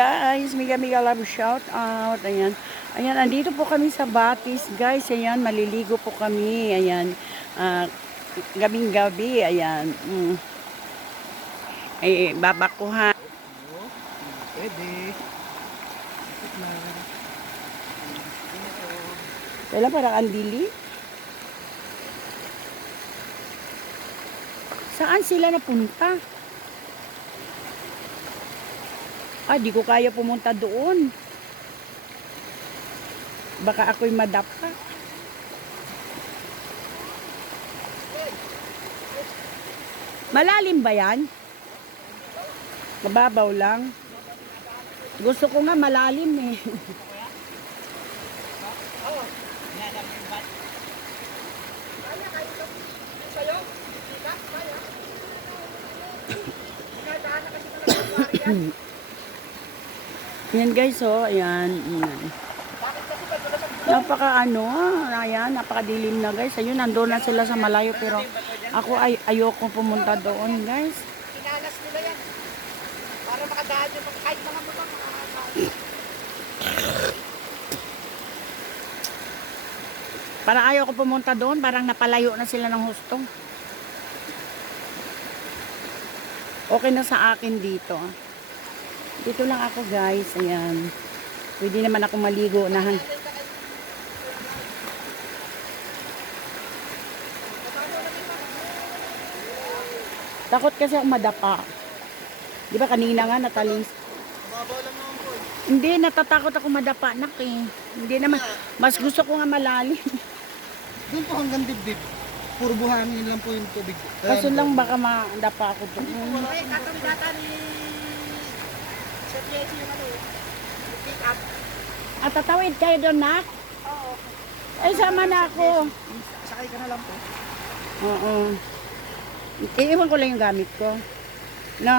guys, mega love shout out. Ayan. Ayan, andito po kami sa Batis, guys. Ayan, maliligo po kami. Ayan. Gabing-gabi, ayan. Ay, babakuhan. Pwede. Kailan parang andili? Saan sila napunta? Di ko kaya pumunta doon. Baka ako'y madapa. Malalim ba yan? Mababaw lang. Gusto ko nga malalim eh. Yan guys, oh, ayan. Ayan, napakadilim na guys. Ayun, nandun na sila sa malayo pero ako ay ayoko pumunta doon guys. Inalas nila yan. Para makadaan yung kahit mga mga Parang ayoko pumunta doon, parang napalayo na sila ng hustong. Okay na sa akin dito. Dito lang ako guys, ayan. Pwede naman ako maligo na. Takot kasi ako madapa. Di ba kanina nga natalis? Hindi, natatakot ako madapa nak eh. Hindi naman, mas gusto ko nga malalim. Doon po hanggang dibdib. Puro buhangin lang po yung tubig. Kaso lang baka madapa ako doon. Ay, katong data ni Sir Jesse yung ano, pick up. At tatawid kayo doon nak? Oo. Ay, sama na ako. Sakay ka na lang po. Oo. Iiwan ko lang yung gamit ko. No?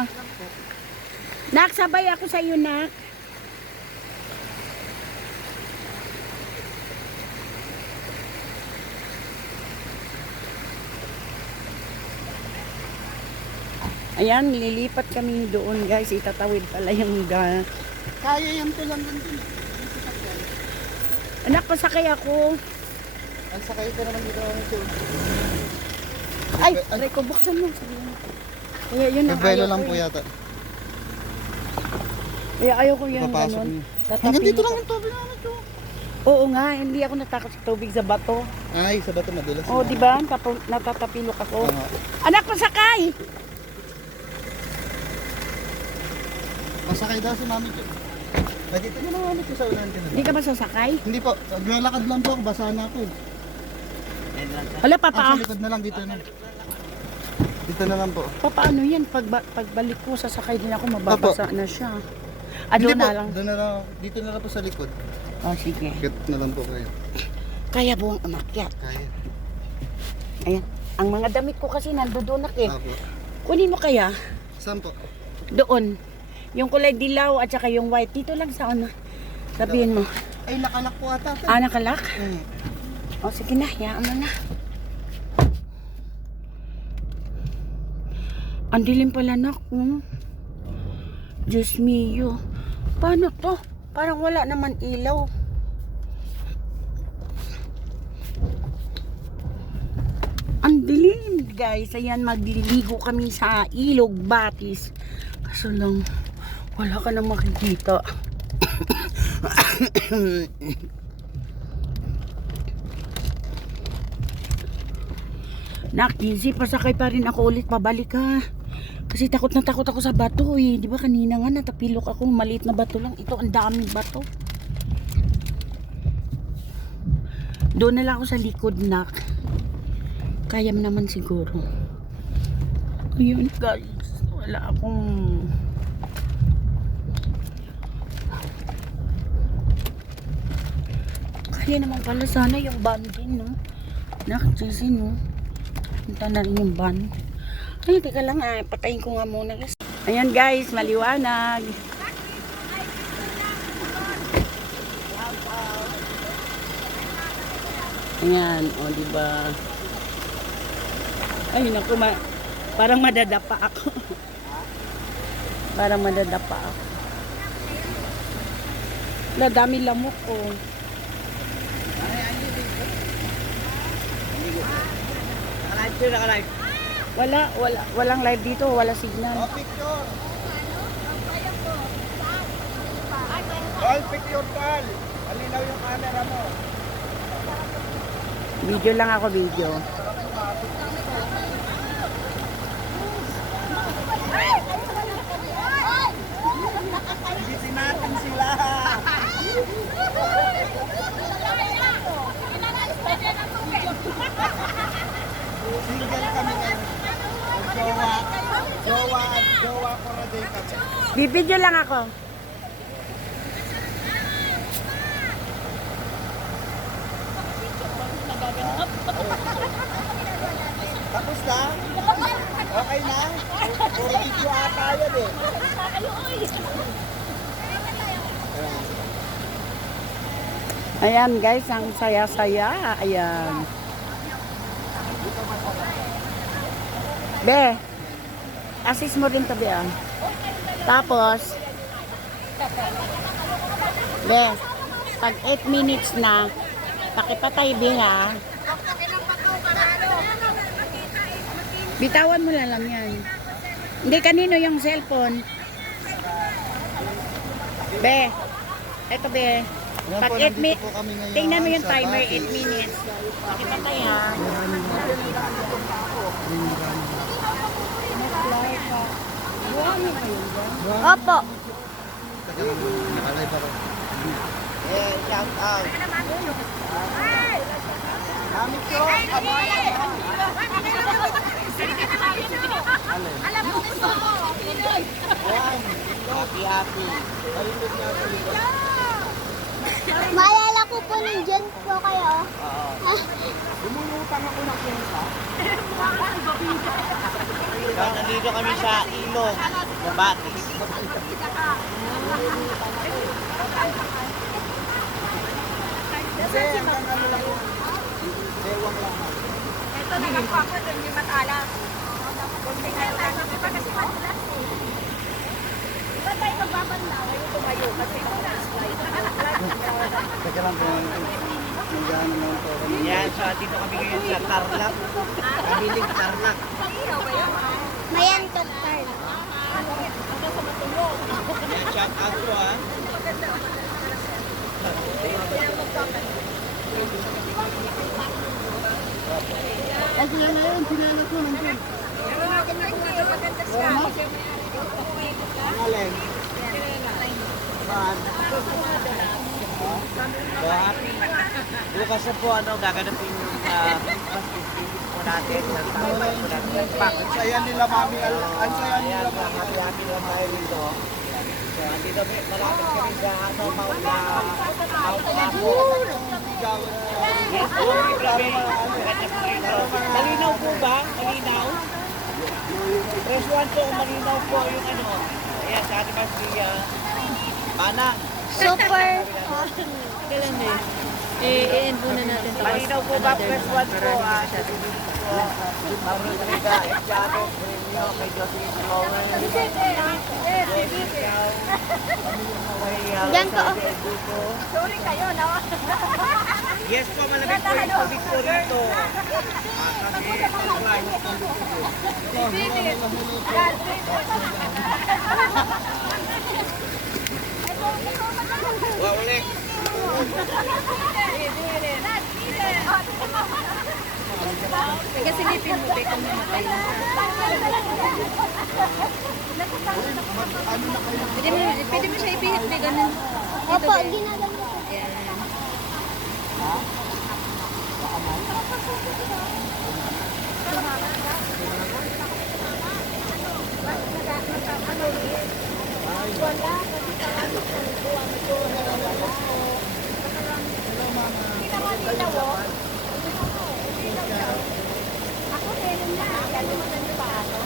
Nak, sabay ako sa iyo, nak. Ayan, lilipat kami doon guys. Itatawid pala yung Kaya yan to lang din. Anak, pasakay ako. Ang sakay ko naman dito ang ito. Ay, aray ko, buksan mo. Kaya yun ang Belo ayaw lang ko po eh. yata. Kaya ayaw ko yung Papasok ganun. niyo. Tatapilo Hanggang dito lang ka. yung tubig namin ito. Oo nga, hindi ako natakot sa tubig sa bato. Ay, sa bato madulas. Oo, di ba? Natatapilok ako. Anak, pasakay! Masakay daw si mami ko. Ay, dito na lang mami ko sa unahan ka na. Hindi ka ba sasakay? Hindi po, naglalakad lang po ako, basa na ako. Hala, Sa likod na lang, dito na. Dito na lang po. paano yan? Pagbalik ko, sasakay din ako, mababasa na siya. Doon na lang. Doon na lang, dito na lang po sa likod. Oh, sige. Kit na lang po kayo. Kaya buong umakyat. Kaya. Ayan. Ang mga damit ko kasi nandoon eh. Apo. Kunin mo kaya? Saan po? Doon. Yung kulay dilaw at saka yung white. Dito lang sa ano. Sabihin mo. Ay, nakalak po ata. Nakalak? O, sige na. Hayaan mo na. Ang dilim pala nak. Diyos mio. Paano to? Parang wala naman ilaw. Ang dilim guys. Ayan, magliligo kami sa Ilog Batis. Kaso lang, wala ka nang makikita. Nak, easy, pasakay pa rin ako ulit, pabalik ha. Kasi takot na takot ako sa bato eh. Di ba kanina nga natapilok ako, maliit na bato lang. Ito, ang daming bato. Doon na lang ako sa likod, nak. Kaya mo naman siguro. Ayun guys, wala akong... Kaya naman pala sana yung van din, no? Nak, Jesse, no? Punta na rin yung van. Ay, teka lang, patayin ko nga muna guys. Ayan guys, maliwanag. Ayan, o oh, diba? Ay, naku, parang madadapa ako. Parang madadapa ako. Wala, dami lamok ko. Nakalive. Walang live dito, wala signal. Oh, picture. All picture, pal. Malinaw yung camera mo. Video lang ako, video. Ibitin natin sila. Single kami ngayon. Jowa ko na din kami. Bibidyo lang ako. Tapos na? Okay na? Puro video ata yan eh. Ayan guys, ang saya-saya. Ayan. Be, assist mo rin to, Be. Ah. Tapos, Be, pag 8 minutes na, pakipatay, Be, ha. Bitawan mo lang yan. Hindi, kanino yung cellphone? Be, eto, Be. Pag 8 minutes, tingnan mo yung timer, 8 minutes. Pakipatay, ha. Opo. Nakalive ako. Eh, shout out. Amit ko. Alam mo gusto mo. Ayan. Happy. Malimit nga ito. Maalala ko po nandiyan po kayo. Lumulutang ako ng kwenta. Nandito kami sa ilog na Batis. Kasi hanggang ano lang po. Dewang lang. Ito na lang po ako, hindi matala. Kunting na lang. Kasi madalas eh. Iba tayo magbabanlaw, ayaw tumayo kasi Teka lang po. Nandiyan naman po. Yan, so dito kami ngayon sa Tarlac. Kabiling Tarlac. Mayan Toktar. Yan, shout out ko ha. Ako yan na yun, sinala ko nandun. Ang alin? Saan? So happy. Bukas na po gaganapin yung Christmas festivities po natin. Nagtawag po natin ng pack. Ang saya nila mami. Ang saya nila mami. Happy na tayo dito. So andito malapit kami sa Mount Apo. Yes po, grabe. Malinaw po ba? Malinaw? Press 1 po, malinaw po yung ayan, sa ating mas Manang. Super. Kailan eh? I-end muna natin ito. Malinaw po ba? Press 1 po. Maroon sa Liga, Janet, Premio, kay Josie Flower. Diyan ka, oh. Sorry kayo, no? Yes po, malamig po yung tubig po rito. Wow, ulit. Nagasilipin mo kayo kung namatay na. Pwede mo siya ipihit may ganun. Opo, ginagawa ko. Ayan. Ako meron na. Lalo maganda pa ako.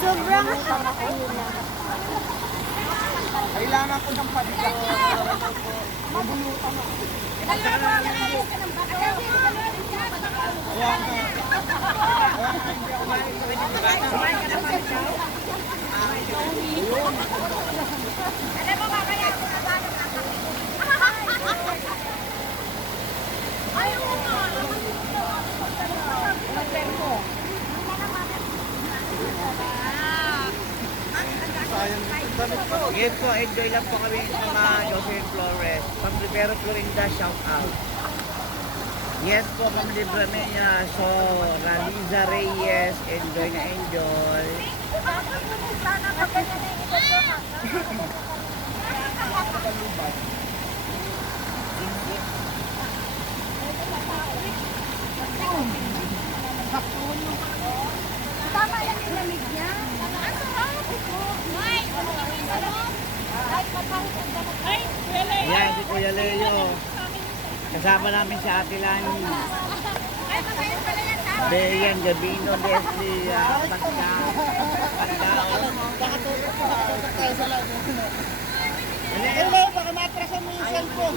Sobrang Kailangan ko ng pabigat. Yes po, enjoy lang po kami sa mga Jocelyn Flores. Pag Rivero Florinda, shout out. Yes po, kami libre niya. So, Raliza Reyes, enjoy na enjoy. Tama lang yung lamig niya. Ang sarap. Ay, ay, ay, Yan, si Kuya Leo. Kasama namin si Ate Lani. ay, pagkain pala yan, tama. Beyan, Gabino, Leslie, Pagka. Hello, baka matrasan mo yung cellphone.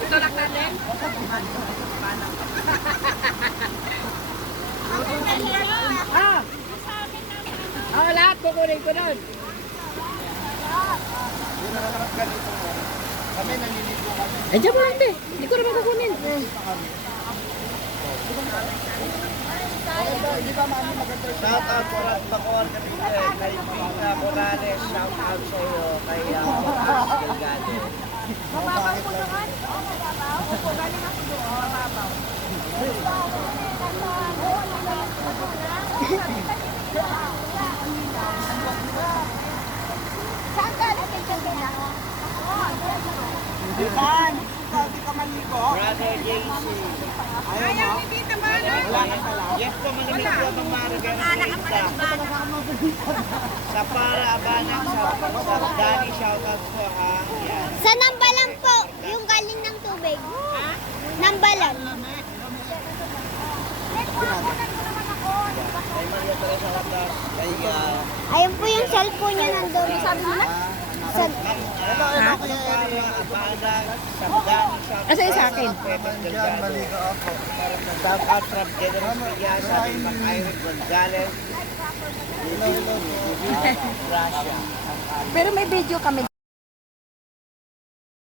Ito lang natin. Ah! Ah, lahat kukunin ko nun. Kami naliligo kami. Eh, dyan mo lang, te. Hindi ko naman kukunin. Shout out po lang Bacoor Cavite, kay Pina Morales, shout out sa iyo, kay Morales Delgado. Mababaw po naman. Oo, mababaw. Opo, galing ako doon. Mababaw. Saan galing yung gabi na? Diban, hindi ka maligo. Brother JC. Ayaw mo? Hindi naman. Wala ka pala. Yes po, malamig po ang mga Rivera Florinda. Sa para abanang sa Dani, shout out po ha. Yan. Sa Nambalan po, yung galing ng tubig. Nambalan. Kay Maria Teresa Latas, kay Ayun po yung cellphone niya nandun. Sabi mo na? Sa, Hello, Kuya Eri. Abanang sa Dani, shout out. Asa yung sa akin? Diyan, maligo ako. Shout out from General Mediasa, Irene Gonzalez. Russia. Pero may video kami.